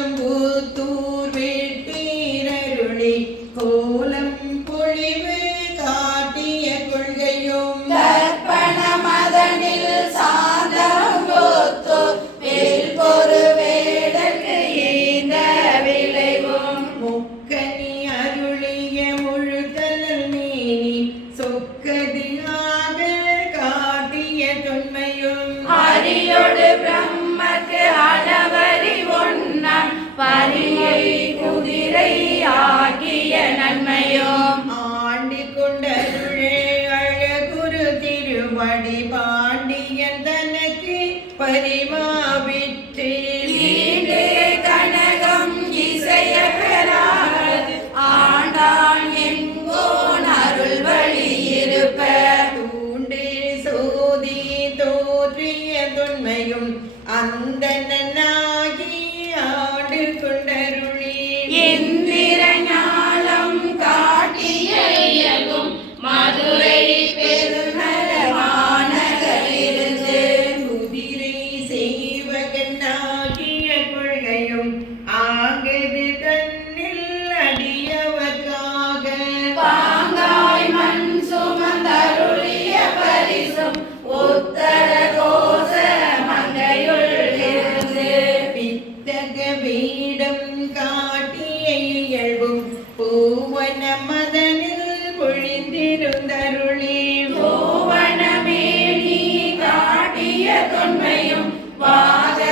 ஏலம்பூத்தூர் வெட்டீரருளி கோலம் பொழிவு காட்டிய கொள்கையும் தர்ப்பண மதனில் சாந்தம்பூத்து வேல்பொரு வேடற்கு ஈந்த விளைவும் முக்கனி அருளிய முழுதல் மேனி சொக்கதியாக காட்டிய தொன்மையும் அரியோடு பிரம்மக்கு அளவறி ஒன்னம் பரியை குதிரை ஆகிய நன்மையும் ஆண்டு கொண்டருளே அழகுரு திருவடி பாண்டியன் தனக்கு பரிமாவிற்று ஈண்டே கனகம் இசைய பெறாது ஆண்டான் எங்கோன் அருள் வழி இருப்ப தூண்டு சோதி தோற்றிய தொன்மையும் அந்தனாகி ஆண்டு கொண்டருளி இந்திர ஞானம் காட்டிய இயல்பும் மதுரை பெருநர மாநகரிலிருந்து குதிரை செய்வகனாகிய கொள்கையும் ஆகது தன்னில் அடியவர்க்காக பாங்காய் மண் சுமந்தருளிய பரிசும் உத்தர கோச மங்கையுள் இருந்து பித்தக வேடம் காட்டிய இயல்பும் பூவன மதனில் பொழிந்திருந்தருளி பூவனமேனி காட்டிய தொன்மையும் வாத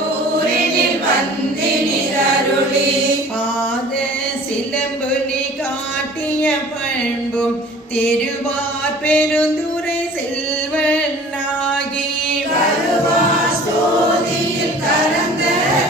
ஊரினில் வந்தினிதருளி பாத சிலம்புலி காட்டிய பண்பும் திருவார் பெருந்துரை செல்வனாகி வருவார் சோதியில் கலந்த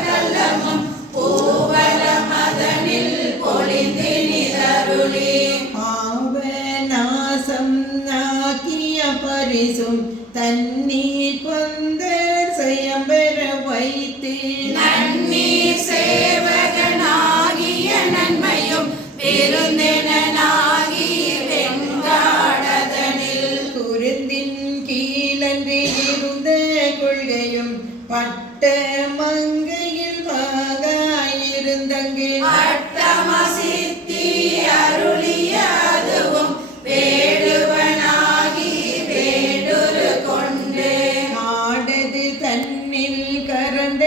கள்ளமும் பூவல மதனில் பொழிந்தினிதருளி பாவநாசம் ஆக்கிய பரிசும் தண்ணீர் பந்தர் செயம்பெற வைத்து நன்னீர் சேவகனாகிய நன்மையும் விருந்தினனாகி வெங்காடதனில் குருந்தின் கீழன்று இருந்த கொள்கையும் பட்ட மங்கையில் பாகாயிருந்தங்கு அட்டமசித்தி அருளிய அதுவும் வேடுவனாகி வேடுரு கொண்டு ஆடது தன்னில் கறந்த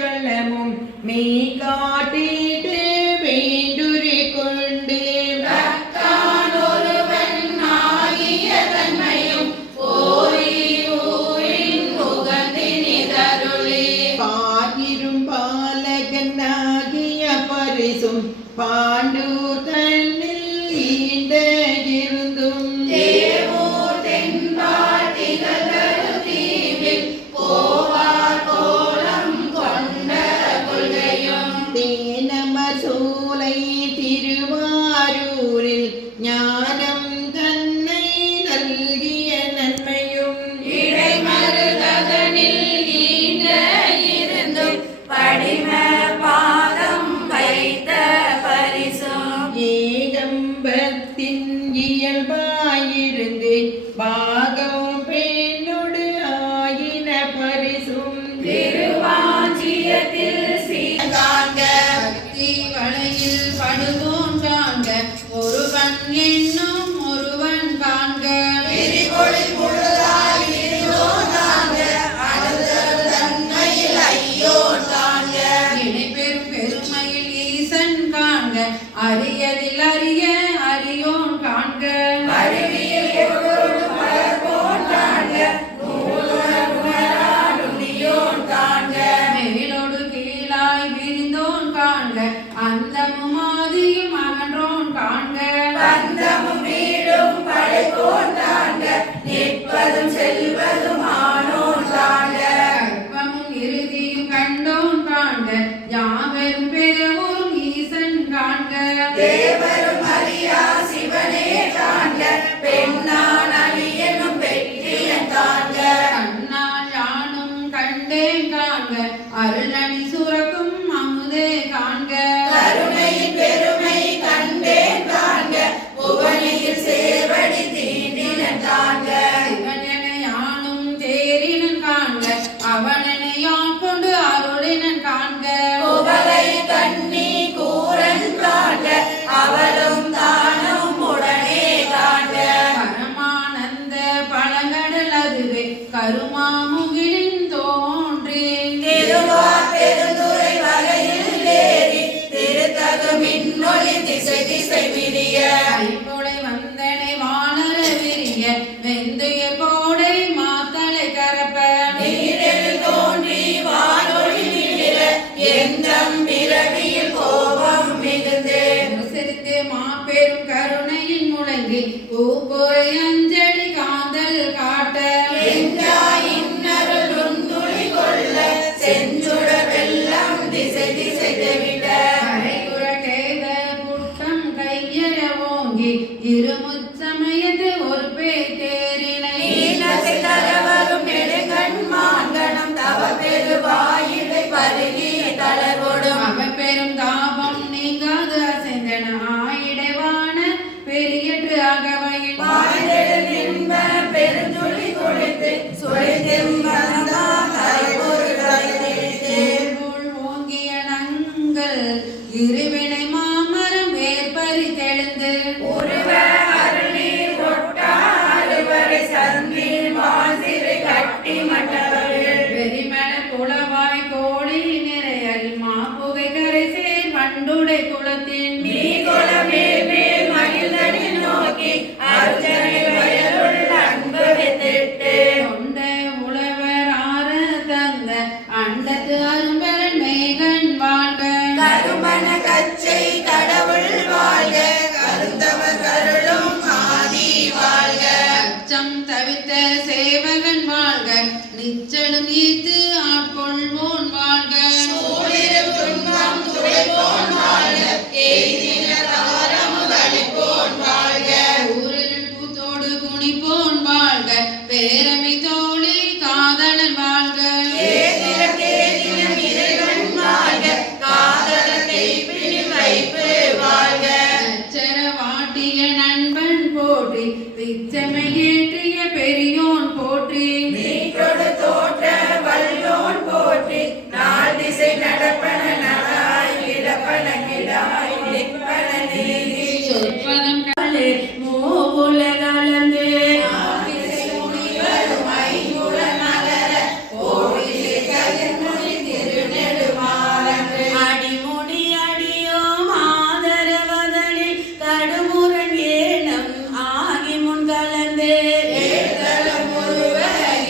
களமும் மெய் காட்டிட்டு வேண்டுரை கொண்டு பக்தான் ஒருவன் ஆகிய தன்மையும் ஓரி ஊரின் புகழ்ந்தினிதருளி பாயிரும் பாலகனாகிய பரிசும் பாண்டூர் தன்னில் ஈண்ட இருந்தும் தேவூர் தென்பால் திகழ்தரு தீவில் போவார் கோலம் கொண்ட கொள்கையும் தேனமர் சோலை திருவாரூரில் ஞானம் தன்னை நல்கிய நன்மையும் இடைமருதனில் ஈண்ட இருந்தும் படிம பாதம் வைத்த பரிசும் ஏகம்பத்தின் இயல்பாயிருந்து பாகம் பெண்ணொடு ஆயின பரிசும் திருவாஞ்சியத்தில் சீர்காண்க பக்தி வளையில் படுவோன் காண்க ஒருவன் என்னும் ஒருவன் காண்க விரிபொழி முழுதாய் விரிவோன் காண்க அழுதல் தன்மையில் ஐயோன் காண்க இணைப்பெரும் பெருமையில் ஈசன் காண்க அரியதில் அறிய அரியோன் காண்க அருவியில் எப்பொழுது மலர்போன் காண்க மேலோடு கீழாய் விரிந்தோன் காண்க அந்தமும் ஆதியும் அகன்றோன் காண்க அந்தமும் வீடும் படைப்போன் காண்க நிற்பதும் செல்வதும் ஆனோன் காண்க கற்பமும் இறுதியும் கண்டோன் காண்க யாவரும் பெறவோன் ஈசன் காண்க தேவரும் அறியா சிவனே காண்க பெண்ணான் அழியனும் பெற்றியன் காண்க கண்ணால் யானும் கண்டேன் காண்க அருளணி சுரக்கும் அமுதே காண்க கருணையின் பெருமை கண்டேன் காண்க புவனியில் சேவடி தீண்டின காண்க சிவனென யானும் தேரினன் காண்க அவனென யான் கொண்டு அருளினன் காண்க திசை திசை விரிய ஐம்பொடை வந்தனை வானர விரிய வெந்துய கோடை மாத்தளை கரப்ப நீரில் தோன்றி வானொலி மிளிர எந்தம் பிறவியில் கோபம் மிகுந்து சிரித்து மாபெரும் கருணையின் முழங்கி பூப்பொறை அஞ்சலி காந்தல் காட்ட இன்னருள் உந்துளி கொள்ள செஞ்சுட வெள்ளம் திசை திசை தெவிட கரையுற கேத புட்டம் கையற ஓங்கி இருமுச்சமயத்து ஒரு பேய் தேரினை நீனசை தரவரும் நெடுங்கண் மாங்கணம் தவ பெருவாயிடை பருகி தளர்வொடும் அவ பெரும் தாபம் நீங்காது அசைந்தன ஆயிடைவான பெரியற்று அகவையில் வாய்தெழு நின்ப பெருந்துளி குளித்து சுழித்தெம்பந்தாம் கரைபொரு கரைத்தெளித்து போல் ஓங்கிய நங்கள் இருவினை மாமரம் வேற்பறி தெழுந்து உருவ அருளீர் ஒட்டா அறுவரை சந்தில் வாசிறு கட்டி மட்டவர்கள் வெறிமண குளவாய் கோழி நிறையல் மாப்புகை கரை சேர் வண்டுடை குளத்தின் நீ குலமே மேல் மகிழ்ந்தடி நோக்கி அர்ச்சனை வயலுள் அன்பு வித்திட்டு தொண்ட உழவர் ஆற தந்த அண்டத்து அரும்பெறன் மேகன் வாழ்க கருமண கச்சை கடவுள் வாழ்க கருந்தவர் கருளும் ஆதி வாழ்க அச்சம் தவிர்த்த சேவகன் வாழ்க நிச்சலும் ஈத்து ஆட்கொள்வோன் வாழ்க சூழிரும் துன்பம் துடைப்போன் வாழ்க எய்தின தாரமுதளிப்போன் வாழ்க ஊரில் பூத்தோடு குனிப்போன் வாழ்க பேரமை தோழி காதலன் வாழ்க ஏதிர கேதினம் இறைவன் வாழ்க காதல கைப்பினில் வைப்பு வாழ்க அச்சர வாட்டிய நண்பன் போற்றி விச்சமை ஏற்றிய பெரியோன் போற்றி நீற்றொடு தோற்ற வல்லோன் போற்றி நாள் திசை நடப்பன நடாய் கிடப்பன கிடாய் நிற்பன நீதி சொற்பதம் மூவுலகலந்து ஆதிசை முனிவரும் ஐங்குல நகர கோடிசை கதிர்முனி திருநெடுமாலன்று அடிமுடி அடியோம் ஆதரவதனில் கடுமுரண் ஏனம் ஆகி முன் கலந்து ஏதலம் ஒருவ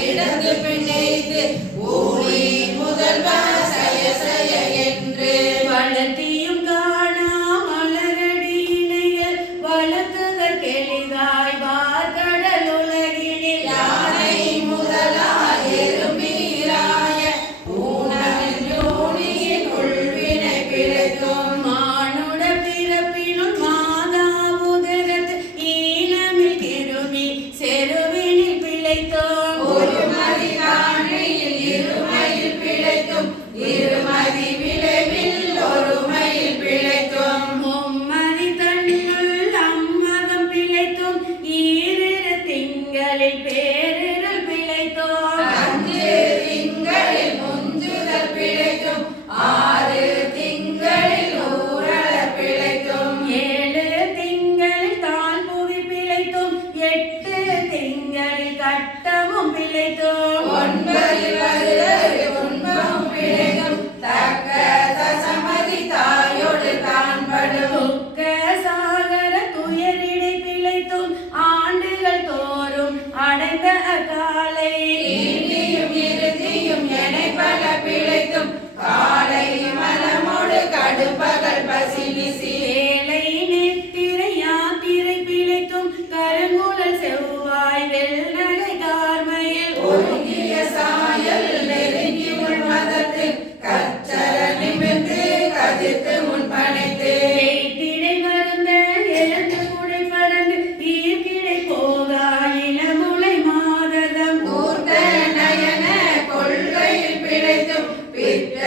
இடந்து பிணைத்து ஊழி முதல்வ சய சய என்று வளர்த்தியும் காணா மலரடி இணையல் வளர்த்ததற் கெளிதாய் வார்கடல் உலகினில் யானை முதலாய் எறும்பீராய ஊனமில் யோனியின் உள்வினை பிழைத்தோம் மானுட பிறப்பினுள் மாதா உதரத்து ஈனமில் கிருமி செருவினில் பிழைத்தோம் ஒரு மதி காணையில் இருமையில் பிழைத்தும் இருமதி விளைவில் ஒருமையில் பிழைத்தோம் மும்மதி தன்னுள் அம்மதம் பிழைத்தும் ஈரிரு திங்களில் பேரிரல் பிழைத்தோம் அஞ்சு திங்களில் முஞ்சுதல் பிழைத்தும் ஆறு திங்களில் ஊரலர் பிழைத்தும் ஏழு திங்களில் தாழ் புவி பிழைத்தும் எட்டு திங்களில் கட்டமும் பிழைத்தோம் ஒன்பது வருடர் உண்பமும் பிழைத்தும் தக்க தசமதி தாயோடு காண்படும் துக்க சாகர துயரிடை பிழைத்தும் ஆண்டுகள் தோறும் அடைந்த அக்காலை இறுதியும் இறுதியும் எனை பல பிழைத்தும் காலை மலமோடு கடுப்பகல் பசி நிசி வேலை நெத்திரை யாத்திரை பிழைத்தும் கருங்குழல் செவ்வாய் வெள்ளை கார்மையில் ஒருங்கிய சாயல் நெருங்கி உள் மதத்தில் கச்சர நிமிர்ந்து கதிர்த்து முன் பனைத்து எய்திடை மருந்த எழுந்து குடை பறந்து ஈர்க்கிடை போகா இளமுலை மாததம் ஊர்த்த நயன கொள்கையில் பிழைத்தும் பித்த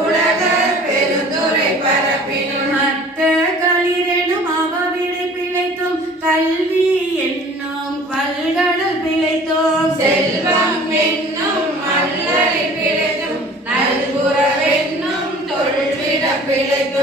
உலக பெருந்துரை பரப்பினும் மத்த களிரெனும் அவவிடை பிழைத்தும் கல்வி என்னும் பல்கடல் பிழைத்தோம் செல்வம் என்னும் மல்லரை பிழைத்தும் நல்குறவென்னும் தொல்விட பிழைத்தோம்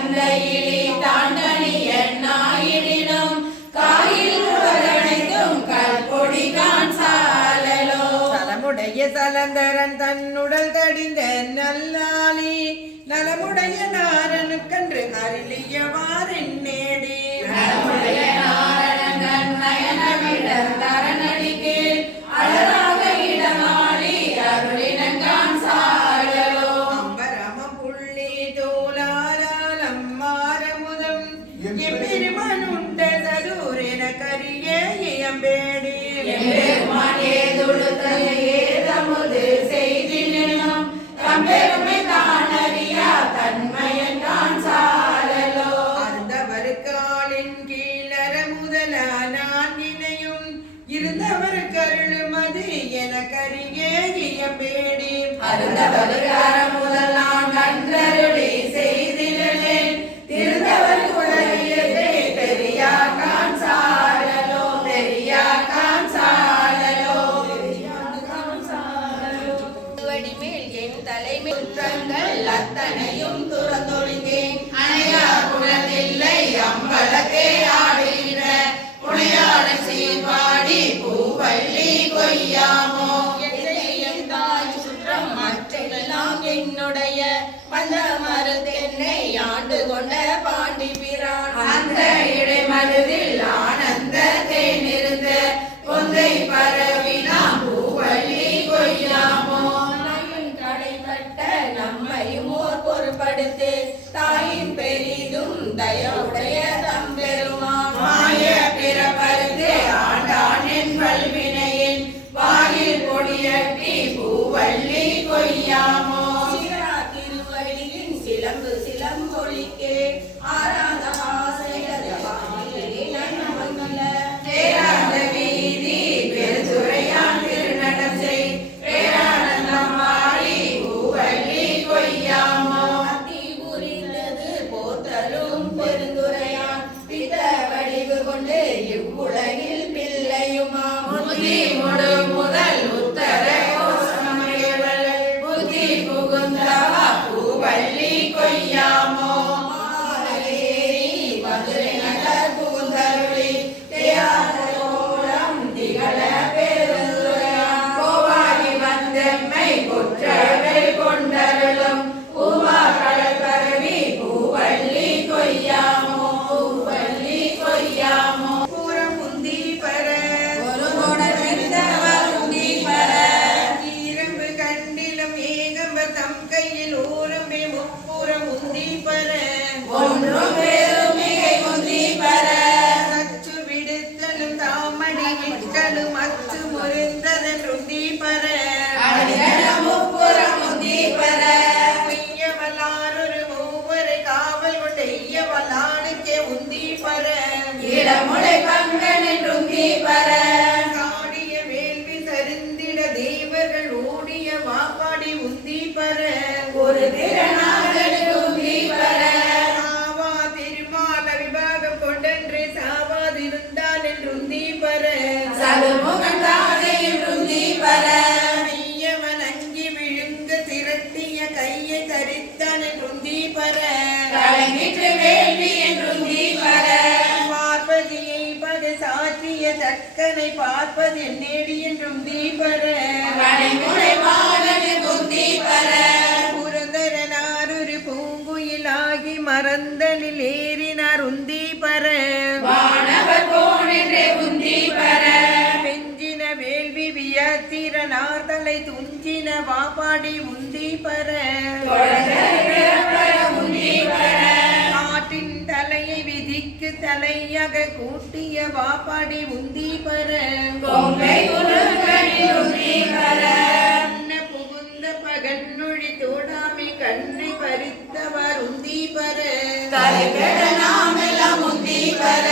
தந்தையிலே தாண்டனிய நாயிடினும் காயில் உலகனைத்தும் கற்பொடி காண்சாலலோ தலமுடைய சலந்தரன் தன்னுடல் தடிந்த நல்லாளி நலமுடைய நாரனுக்கன்று அருளியவாறென் நேடி நலமுடைய நாரணன் நயனவிடந்தரனடிக்கு அழகாக இடமாடி அருளினங்கான் சாழலோ அம்பரம புள்ளி தோளாலம் மாரமுதம் எம்பெருமானுண்ட சதூரென கரிய இயம்பேடி எம்பெருமான் ஏதுடுத்தல் ஏதமுது செய்தினும் தம்பெருமை தானறியா தன்மையன் தான் சாழலோ அருந்தவர் காலின் கீழற முதல நான் நினையும் இருந்தவர் கருளுமது என கரிய இயம்பேடி அருந்தவருக்கார முதல் நான் கன்றருளி செய்தினேன் திருந்தவர் குழலியதே பெரியார் கான் சாழலோ பெரியார் கான் சாழலோ வடிமேல் என் தலைமை குற்றங்கள் அத்தனையும் துறந்தொழிந்தேன் அணையா குணத்தில்லை அம்பலத்தே ஆடுகின்ற புனையாட சீர்பாடி பூவள்ளி கொய்யாமோ என் தாய் சுற்றம் மற்றெல்லாம் என்னுடைய வந்த மருந்தென்னை ஆண்டு கொண்ட பாண்டி பிரான் அந்த இடைமருதில் ஆனந்த தேனிருந்த கொந்தை பரவினாம் பூவள்ளி கொய்யாமோ கடைப்பட்ட நம்மையும் ஓர் பொறுப்படுத்து தாயின் பெரிதும் தயவுடைய தம்பெருமான் மாய பிறப்பருந்து ஆண்டான் என் வல்வினையின் வாயில் கொடியட்டி பூவள்ளி கொய்யாமோ திருவடியின் சிலம்பு சிலம்பொழிக்கே ஆராத ஆசையது தேராத வீதி பெருந்துரையான் திருநடம் செய் பேரானந்தம் மாறி பூவள்ளி கொய்யாமோ அத்தி புரிந்தது போத்தலும் பெருந்துரையான் பித வடிவு கொண்டு இவ்வுலகில் பிள்ளையுமா முத்தி முடு முதல் உத்தர கோசமயவள் புத்தி புகுந்தவா பூவள்ளி கொய்யாமோ மாலேரி மதுரை நகர் புகுந்தருளி தேயாதோரம் திகழ பெருந்துரையான் கோவாகி வந்தெம்மை கொற்றவை கொண்டருளும் பூவா கடல் பரவி பூவள்ளி கொய்யாமோ பூவள்ளி கொய்யாமோ புறமுந்தி பர ஒரு கொடர்ந்தவர் உந்தி பர ஈரம்பு கண்டிலும் ஏகம்ப தம் கையில் ஓரம்பே முப்புறம் உந்தி பர ஒன்றும் பெருமிகை உந்தி பர அச்சு விடுத்தலும் தாமடி விட்டலும் அச்சு முறிந்ததன் ருந்தி பர அடிகள முப்புறம் உந்தி பர ஐயவல்லாரொரு மூவரை காவல் கொண்ட ஐயவல்லானுக்கே உந்தி பர இடமுலை பங்கனின் உந்தி பர காடிய வேள்வி தருந்திட தேவர்கள் ஓடிய வாப்பாடி உந்தி பர ஒரு திறனாகனுக்கு உந்தி பர சாவா திருமால விபாகம் கொண்டன்று சாவாதிருந்தான் என்று உந்தி பர சதுமுகன் தாதையின் உந்தி பர ஐயவன் அங்கி விழுங்க திரட்டிய கையை தரித்தான் என்று உந்தி பர கலங்கிற்று வேள்வி என்றுந்தி பர பார்ப்பதியை பது சாற்றிய தக்கனை பார்ப்பது என்னேடி என்றும் தீபர கடைமுறை பாகனுக்கு உந்தி பர புரந்தரனாரொரு பூங்குயிலாகி மறந்தனில் ஏறினார் உந்தி பர வானவர் கோணென்றே உந்தி பர பெஞ்சின வேள்வி வியத்திரனார் தலை துஞ்சின வாப்பாடி உந்தி பர உந்தி பர காட்டின் தலையை விதிக்கு தலையாக கூட்டிய வாப்பாடி உந்தி பர கொம்பை குறுக்கனில் உந்தி பர கண்ண புகுந்த பகன்னொழி தோடாமை கண்ணை பறித்தவர் உந்தி பர தலைகட நாமெல்லாம் உந்தி பர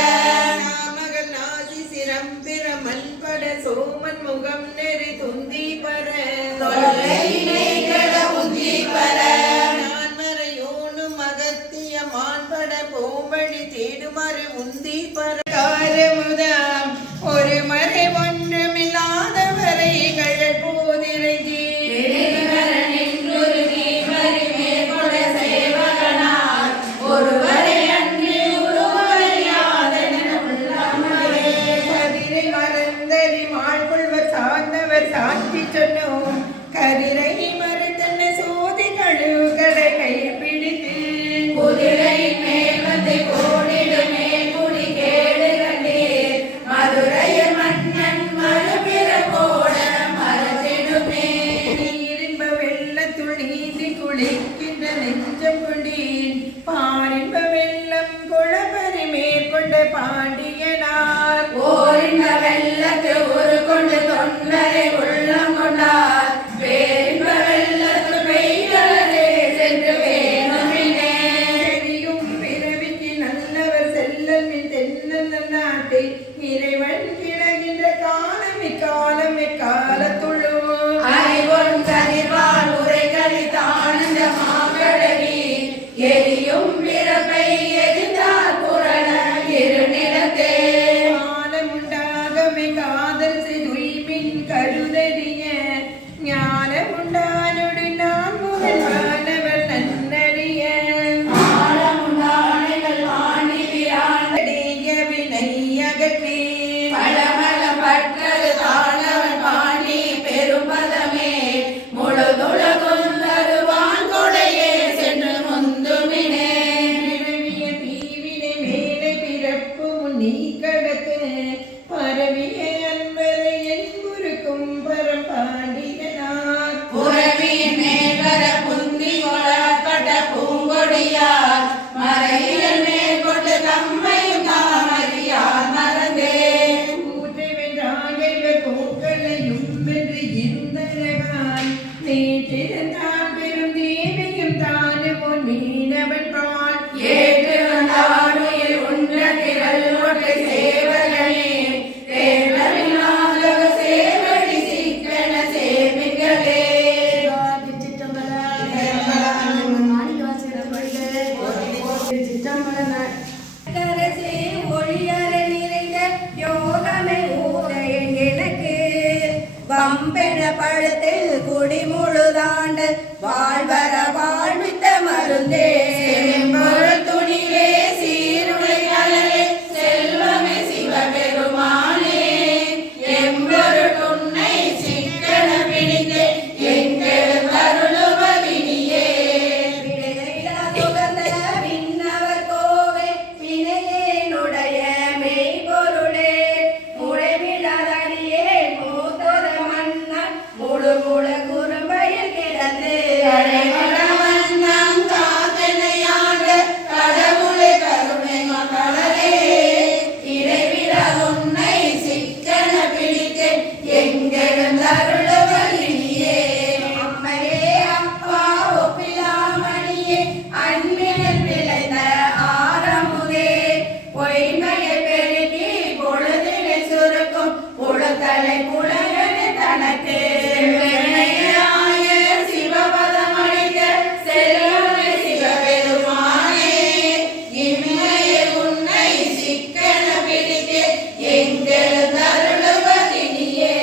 நாமகள் நாசி சிரம்பிர மண்பட சோமன் முகம் நெறி துந்தி பர தொல்லையினை கட உந்தி பர நான்மறையோனு மகத்திய மான்பட போம்படி தேடுமாறு உந்தி பர காரமுதாம் ஒரு மறை ஒன்றுமில்லாதவரை கழல் போதிரைஞ்சி நின்றுருகி மறிமே கொட சேவகனார் ஒருவர் குதிரையின் மேல் வந்து கோடிடுமே குடி கேடு கண்டீர் மதுரையில் மன்னன் மறுபிற போட மறந்திடுமே நீரின்ப வெள்ளத்துள் நீந்தி குளிக்கின்ற நெஞ்சம் கொண்டீன் பாரின்ப வெள்ளம் குளப்பறி மேற்கொண்ட பாண்டியனார் ஓரின்ப வெள்ளத்து உரு கொண்டு தொண்டரை உள்ளம் கொண்டார் பேரின்ப வெள்ளத்து பெய்களே சென்று வேணுமினே செடியும் பிறவிக்கு நல்லவர் செல்லல் மின் தென்னல் நாட்டில் இறைவன் கிடகின்ற காலம் இக்காலம் எக்காலத்துள்ளோ அறிவொன் கதிர்வாள் உரைகளி தானந்த மாகடவி எரியும் பிறப்பை எரிந்தார் புரண இருநிலத்தே ஞானமுண்டாகவே காதல் செய்துய்மின் கருதறிய ஞானமுண்டானொடு நான் முதல் மாணவர் நன்னறிய ஆழமுண்டானைகள் வாணி விரான் அடைய வினை அகற்றே பழமள பற்றது தாழவன் பாண்டி பெரும்பதமே முழுதுலகும் தருவான் கொடையே சென்று முந்துமினே பிறவிய தீவினை மேலே பிறப்பு நீ கடத்து பரவிய அன்பரை என்புருக்கும் பரம்பாண்டியனார் புறவியின் மேல் வர புந்தி கொளப்பட்ட பூங்கொடியார் மறையில் மேற்கொண்டு தம்மையும் தாமறியார் மறந்தே பூஜை வென்றாக இவர் பூக்களையும் வென்று இருந்தழகான் நேற்றிருந்தான் பெரும் தேவியும் தானுமோ மீனவன் பால் ஏற்று வந்தானுயிர் உண்ட திரள் ஒற்றை சேவகனே தேவனாக சேவடி சிக்கன சேமிகளே கரசே ஒளியற நிறைந்த யோகமே ஊரையன் எனக்கு வம்பென பழுத்து குடி முழுதாண்டு வாழ்வர வாழ்வித்த மருந்தே செம்பொருள் துணிவே சீருடை அழகே செல்வமே சிவபெருமானே எம்பொருள் உன்னை சிக்கன பிடித்து எங்கள் அருளுவதினியே சுகந்த விண்ணவர் கோவை வினையேனுடைய மெய்பொருளே முறைவிடாதடியே மூத்தர மன்னன் முழு முழு குறும்பையில் கிடந்து அழைவனவன் காத்தனையாண்ட கடவுளை கருணை மகளே இறைவிடாத உன்னை சிக்கன பிடித்து எங்களும் அருளுவதினியே அம்மையே அப்பா ஒப்பிலாமணியே அன்பினில் விளைந்த ஆரமுதே பொய்மையை பெருக்கி பொழுதினை சுருக்கும் புழுத்தலை புலகன தனக்கு வெண்ணையாய சிவபதம் அளித்த செல்வமே சிவபெருமானே இம்மையை உன்னை சிக்கன பிடித்து எங்கள் அருளுவதினியே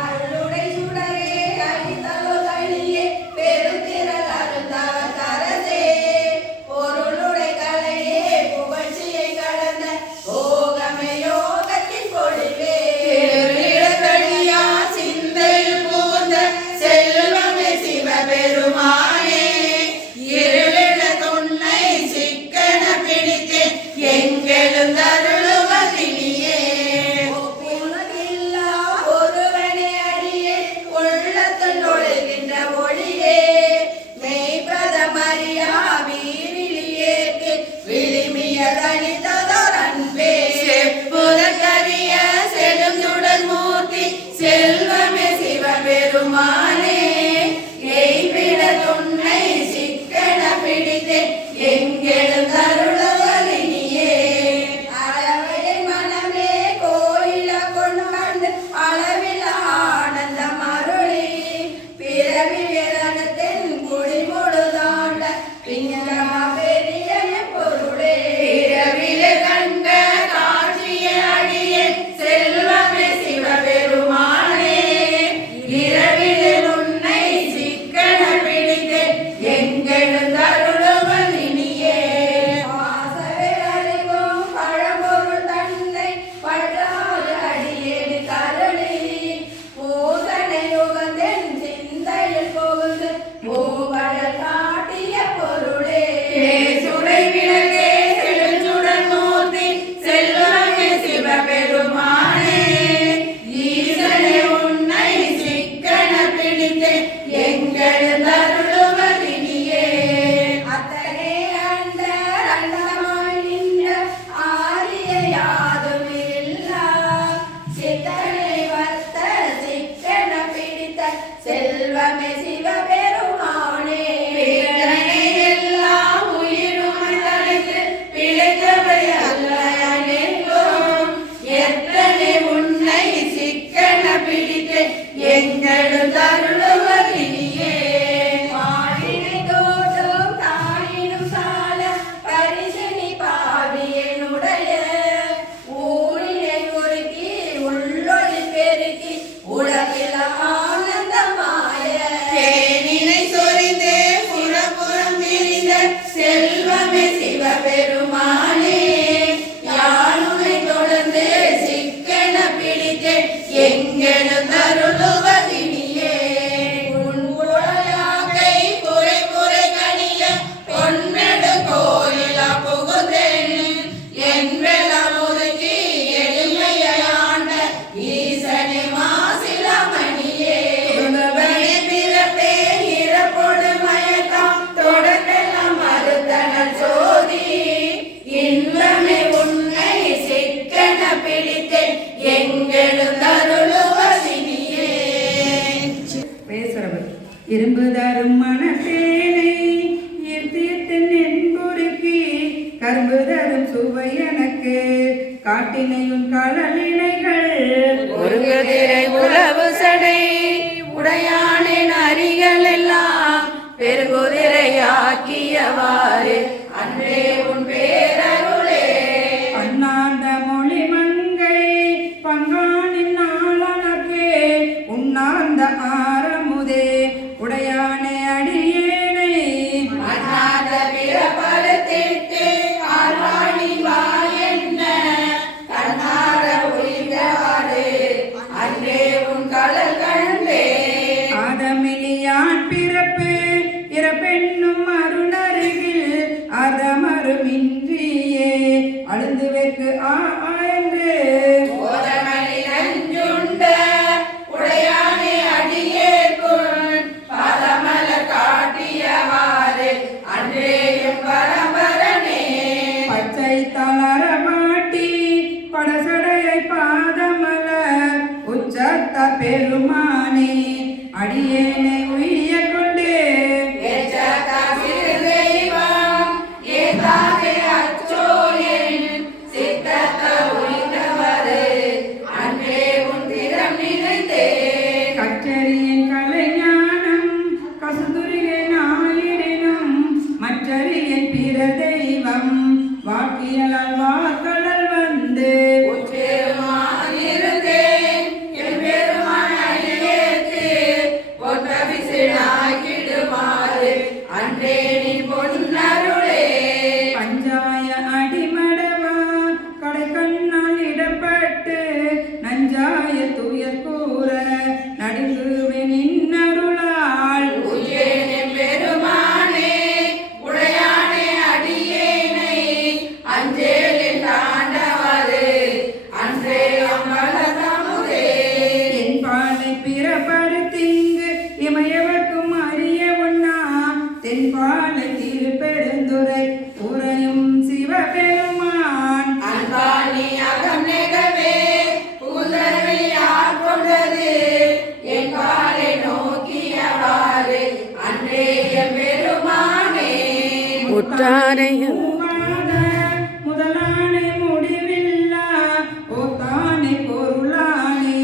அருளுடை சுடரே அடித்தலோ தனியே பெருந்திரள் அருந்தார் தரசே பொருளுடை கலையே புகழ்ச்சியை கடந்த போகமே யோகத்தின் பொழிவே திருநிழற்கடியா சிந்தையில் புகுந்த செல்வமே சிவபெருமானே இருளிட துன்னை சிக்கன பிடித்து எங்களும் அருளுவதினியே ஒப்புணர்வில்லா ஒருவனே அடியே உள்ளத்துள் நுழைகின்ற ஒளியே மெய்ப்பதமறியா வீரிலியேற்கு விளிமிய தனித்ததோர் அன்பே செப்புதற்கரிய செழுஞ்சுடர் மூர்த்தி செல்வமே சிவபெருமானே எய்விட துன்னை சிக்கன பிடித்து எங்களும் அருளுவதினியே அளவையை மனமே கோயில கொண்டு அளவில ஆனந்தம் அருளி பிறவி வேதனத்தின் குடிமுழுதாண்ட பிஞ்சமா பெரிய பொருளே இரவிலே கண்ட காட்சிய அடியே செல்வமே சிவபெருமானே இரவிலே கரும்பு தரும் சுவை எனக்கு காட்டினையும் கடலினைகள் ஒருங்குதிரை உழவு சடை உடையானின் அரிகள் எல்லாம் பெருங்குதிரையாக்கியவாறு அன்றே உன் பேரருளே. அண்ணாந்த மொழி மங்கை பங்கானின் நாளனக்கே உண்ணாந்த ஆரமுதே உடையானே அடியேனை அண்ணாத பிறப்பறுத்திட்டு ஆழ்வாணி வா என்ன கண்ணார ஒழிந்தவாறு அன்றே உன் கடல் கண்டே. ஆதமிலியான் பிறப்பு இறப்பெண்ணும் அருணருகில் அதமருமின்றியே அழுந்து வைக்கு என்று ஓதமணி நஞ்சுண்ட உடையானே அடியேற்குள் பாதமல காட்டியவாறு அன்றேயும் பரம்பரனே. பச்சை தளரமாட்டி படசடையை பாதமலர் உச்சத்த பெருமானே அடியேனை உய்ய கொண்டே ஏற்றதா சிறு தெய்வம் ஏதாதே அச்சோயன் சித்தத்த உயிர்ந்தவரு அன்றே உன் திறம் நினைத்தே. கற்றறியின் கலைஞானம் கசுதுரியை நாயினும் மற்றறியின் பிற தெய்வம் வாக்கியலால் வாக்கடல் வந்து உற்றேருமாயிருந்தேன் எம்பெருமான் அடியேற்கு பொன்னபிசிடாக்கிடுமாறு அன்றே நீ பொன்னருளே. பஞ்சாய அடிமடவா கடை கண்ணால் இடப்பட்டு நஞ்சாய துயர் கூற நடுங்குவேன் இன்னருளால் உய்யேன் எம்பெருமானே உடையானே அடியேனை அஞ்சேலின் ஆண்டவரு அன்றே அம்பலதமுதே. என் பாலை பிறப்பறுத்திங்கு இமையவர்க்கும் அறிய ஒண்ணா தென்பாலை திருப்பெருந்துரை உறையும் சிவபெருமான் அன்பானி அகம் நெகவே புகுந்தருளியார் கொண்டது என் பாலை நோக்கியவாறு அன்றே எம்பெருமானே. முற்றாரையும் முதலானை முடிவில்லா ஓத்தானே பொருளானே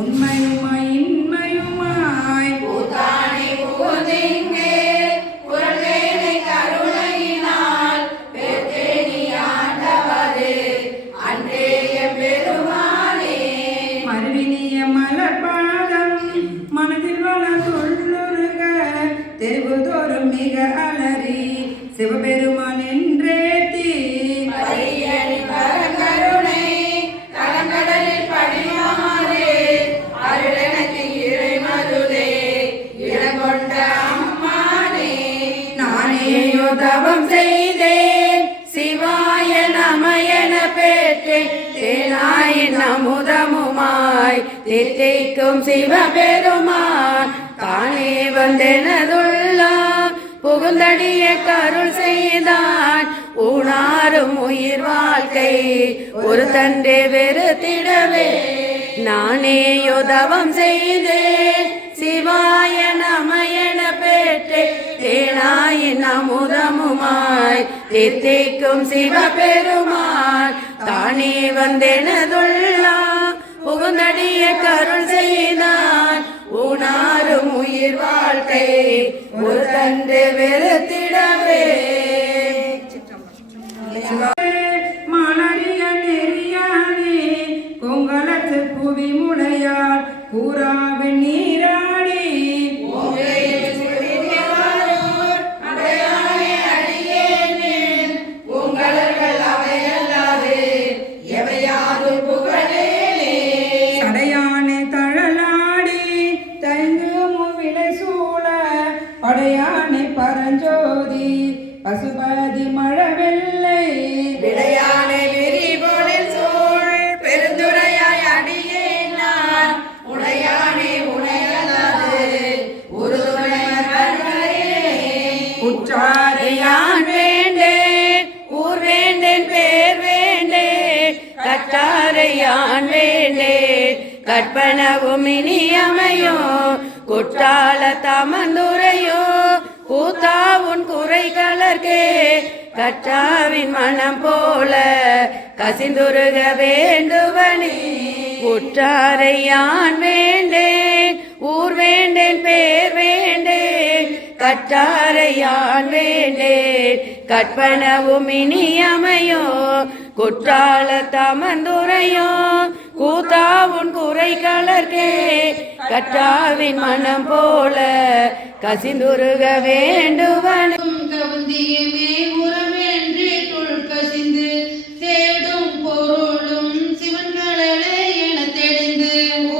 உண்மையுமாய் இன்மையுமாய் பூதானி புகுதிங்கே புறவேனை கருணையினால் பெற்றேனி ஆண்டவரே அன்றே எம்பெருமானே. மறுவினிய மலர்பாதம் மனதில் வள துள்ளுருக தெருவுதோறும் மிக அலறி சிவபெருமான் என்றேத்தி பரியணி பரங்கருணை கலங்கடலில் படிமாறே அருளெனக்கு இறை மருதே இடங்கொண்ட அம்மானே. நானேயோ தவம் செய்தேன் சிவாய நமயன பெற்றேன் தேனாயின் அமுதமுமாய் தித்திக்கும் சிவபெருமான் தானே வந்தெனதுள்ளா புகுந்தடிய கருள் செய்தான் ஊனாரும் உயிர் வாழ்க்கை ஒரு தன்றே வெறுத்திடவே. நானேயோ தவம் செய்தேன் சிவாய நமயன பெற்றேன் தேனாயின் அமுதமுமாய் தித்திக்கும் சிவபெருமான் தானே வந்தெனதுள்ளா புகுந்தடிய கருள் செய்தான் ஊனாரும் உயிர் வாழ்க்கை ஒரு தன்று வெறுத்திடவே. மலரிய நெறியானே கொங்கலத்து புவி முளையார் கூறாவு நீராடி சடையானே தழலாடி தயங்குமு விலை சூழ படையானே பரஞ்சோதி பசுபதி மழவெல்லை விடையானை விரிபொழில் சூழ் பெருந்துரையாய் அடியேன் நான் உடையானே உடையலாது உறுதுணையர் கருணையே. உற்றாரையான் வேண்டேன் ஊர் வேண்டேன் பேர் வேண்டேன் கற்றாரையான் வேண்டேன் கற்பனவும் இனியமையோ குற்றால தமந்துரையோ கூத்தா உன் குறை கலர்கே கற்றாவின் மனம் போல கசிந்துருக வேண்டுவனே. உற்றாரை யான் வேண்டேன், ஊர் வேண்டேன், பேர் வேண்டேன், கற்றாரை யான் வேண்டேன், கற்பனவும் இனியமையோ, குற்றால தமந்துரையோ, கூத்தாவுன் குறை கலர்கே, கற்றாவின் மனம் போல கசிந்துருக வேண்டுவனே. கவுந்தியுமே உறவென்றே தொல் கசிந்து தேடும் பொருளும் சிவன் கடலே என தெளிந்து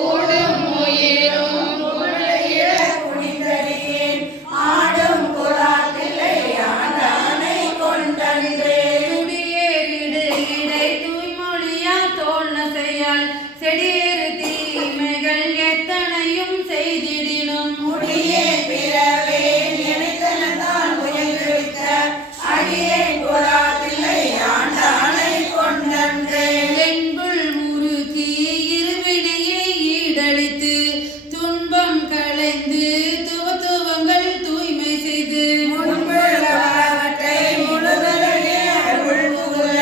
ஓடும் உயிரும் உடைய புனிதரேன், ஆடும் குலாத்திலே ஆண்டானை கொண்டன்றே. துடியேறிடு இடை தூய்மொழியா தோல் நசையால் செடியேறு தீமைகள் எத்தனையும் செய்திடினும் முடியே பிறவே நினைத்தனதான் உயர்வித்த அடியேன் குலாத்திலே ஆண்டானை கொண்டன்றே. வெண்புல் முறுக்கி இருவினையை ஈடழித்து துன்பம் களைந்து துவங்கள் தூய்மை செய்து முன்புள்ளவற்றை முழுதலே அருள் புகுல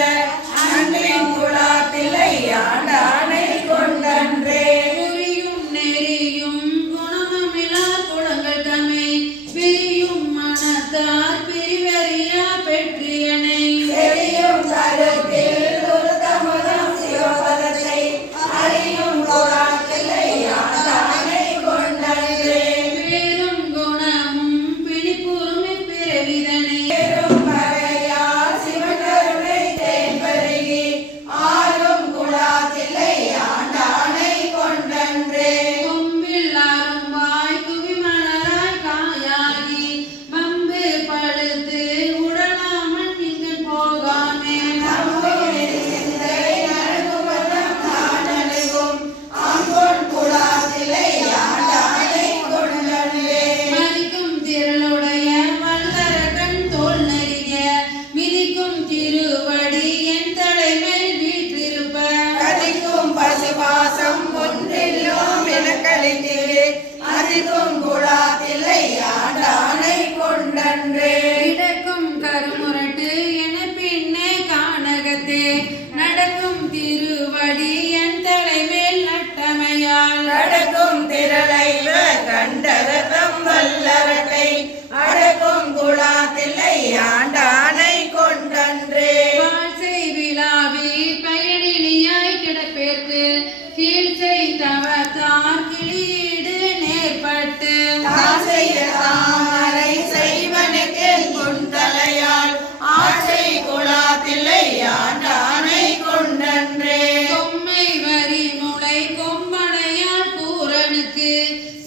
அன்பின் குலாத்திலே ஆண்டானை கொண்டன்றே. புரியும் நெறியும் குணமமிலா குணங்கள் தம்மை பிரியும் மனத்தார் பிரிவறியா பெற்றியனை தெரியும் கருத்தில் ஒரு தமுதம் சிவபதத்தை அறியும் குலாத்திலே ஆண்டானை கொண்டன்றே. பேரும் குணமும் பிணிப்புறுமை பிறவிதனை பெரும் வகையால் சிவகருணை தேன்பருகி ஆறும் குலாத்திலே ஆண்டானை கொண்டன்றே. கொம்பில் அரும்பாய் குவிமலராய் காயாகி மம்பு பழுத்து உடனாமன் இங்கு போகாமே நம்முடைய சிந்தை நல்குவதம் நாடனையும் அங்கொன் குலாத்திலே ஆண்டானை கொண்டன்றே. மதிக்கும் திரளுடைய வல்லரகன் தோல் நெறிய மிதிக்கும் திருவடி என் தலைமேல் வீற்றிருப்ப கதிக்கும் பசுபாசம் ஒன்றில்லோம் என கழித்தீரே, அதிக்கும் குலாத்திலே ஆண்டானை கொண்டன்றே. இடக்கும் கருமுரட்டு என பின்னே கானகத்தே நடக்கும் திருவடி என் தலைமேல் நட்டமையால் நடக்கும் திரளைவர் கண்டரதம் வல்லரட்டை அடக்கும் குலாத்திலே ஆண்டானை கொண்டன்றே. வாழ்சை விழாவி பயனிலியாய் கிடப்பேற்கு கீழ்சை தவத்தார் கிளீடு நேர்பட்டு ஆசைய தாமரை செய்வனுக்கு குந்தலையால் ஆசை குலாத்திலே ஆண்டானை கொண்டன்றே. கொம்மை வரி முளை கொம்பனையால் கூரனுக்கு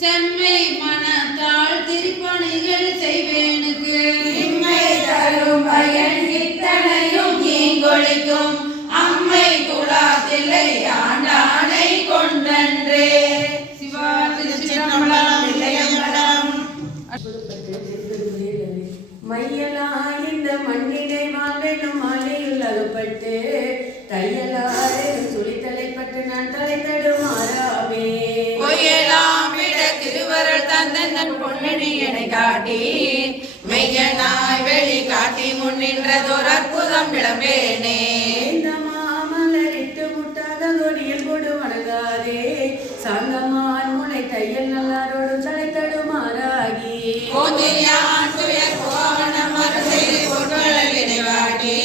செம்மை மனத்தால் திருப்பணிகள் செய்வேனுக்கு இம்மை தரும் பயன் இத்தனையும் ஈங்கொழிக்கும் அம்மை குலாத்திலே ஆண்டானை கொண்டன்றே. சிவா திருச்சிற்றம்பலம் இல்லையம்பலம். மையலாய் இந்த மண்ணினை மாண்டெனும் மாலையில் அகப்பட்டு தையலாறு சுழி தலைப்பட்டு நான் தலை தடுமாறாமே. பொய்யலாம் விட திருவருள் தந்தன் பொன்னணி எனை காட்டி மெய்யனாய் வெளி காட்டி முன்னின்றதோர் அற்புதம் விளம்பேனே. இந்த மாமலரிட்டு முட்டாத கொடியில் கொடு வணங்காதே சாங்கமான் முனை தையல் நல்லாரோடு தலை தடுமாறாகி போதிரியான் துயர் போவனம் மறுசெய்தி பொருள்கள் இணைவாட்டி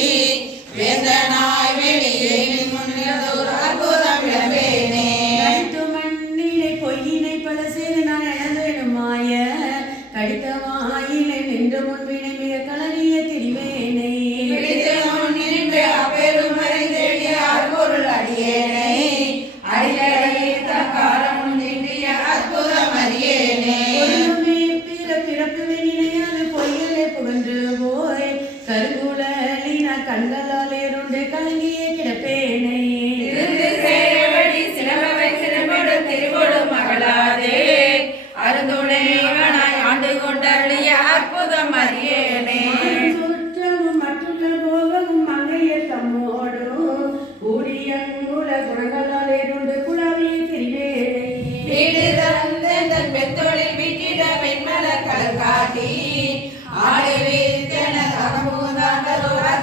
வேந்தனாய் வெளியே முன்னின்றதோர் அற்புதம் விளம்பேனே. கடித்து மண்ணினை பொய்யினை பல செய்து நான் இழந்தேனும் மாய கடித்த வாயிலை நின்று முன்பினை மிக கலனிய திரிவேனை. பிடித்து முன்னின்று அப்பெருமறை தேடிய அற்பொருள் அடியேனை அடியடைத்த காலம் நின்றிய அற்புதம் அறியேனே. பொருளுமே பிறப்பு வெளியினையாது பொய்யலை புகன்று போய் கருங்குழலின கண்களால் ஏறுண்டு கலங்கியே கிடப்பேனை. திருந்து சேவடி சிலம்பவை சிலம்படு திருவொடு மகளாதே அருந்துணைவனாய் ஆண்டு கொண்டருளிய அற்புதம் அறியேனே. சுற்றமும் மற்றுள்ள போகமும் மங்கைய தம்மோடும் கூடியங்குல குணங்களால் ஏறுண்டு குழாவிய திரிவேனை. வீடு தந்தன் பெத்தொழில் விட்டிட வெண்மலர் கலர் காட்டி ஆடு வீழ்த்தன தகம்பூந்தாண்டதோர்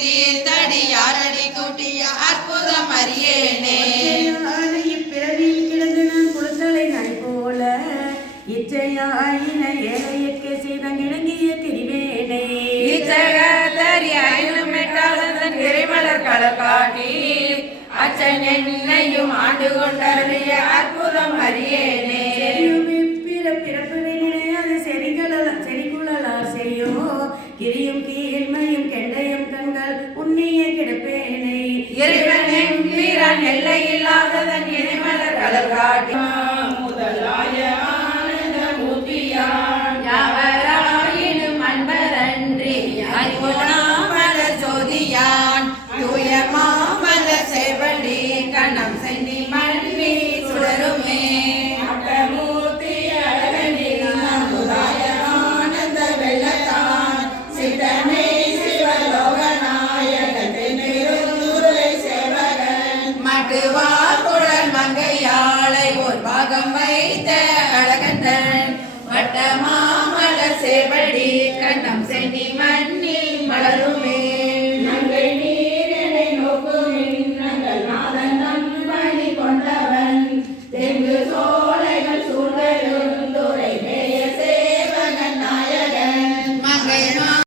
தீர்த்தடி யாரடி கூட்டிய அற்புதம் அறியேனே. இப்பிறவியில் கிடந்து நான் குளத்தலை நாய் போல இச்சையாயின ஏழையற்க செய்த கிழங்கிய திரிவேனே. திரைமலர் களக்காட்டி அச்சன் என்னையும் ஆண்டு கொண்டறிய அற்புதம் அறியேனே. பிறப்பினையாது செறிகுழலார் செய்யும் கிரியும் கீழ்மையும் கெண்டையும் கண்கள் உன்னிய கிடப்பேனை. இறைவனின் வீரன் எல்லையில்லாததன் இறைமலர் களக்காட்டி முதலாய ஆனந்த மூர்த்தியான் யாவராயினும் அன்பரன்றி அன்புணாமலர் ஜோதியான் தூய மாமலர் சேவடி கணம் சென்னி மண்ணி சுடருமே. அட்டமூர்த்தி அழகனில் அமுதாய ஆனந்த வெள்ளத்தான் சிட்டமே சிவலோகநாயகன் திருந்துரை சேவகன் மட்டுவார் குழல் மங்கையாளை ஒரு பாகம் வைத்த அழகந்தன் வட்ட மாமலர் சேவடி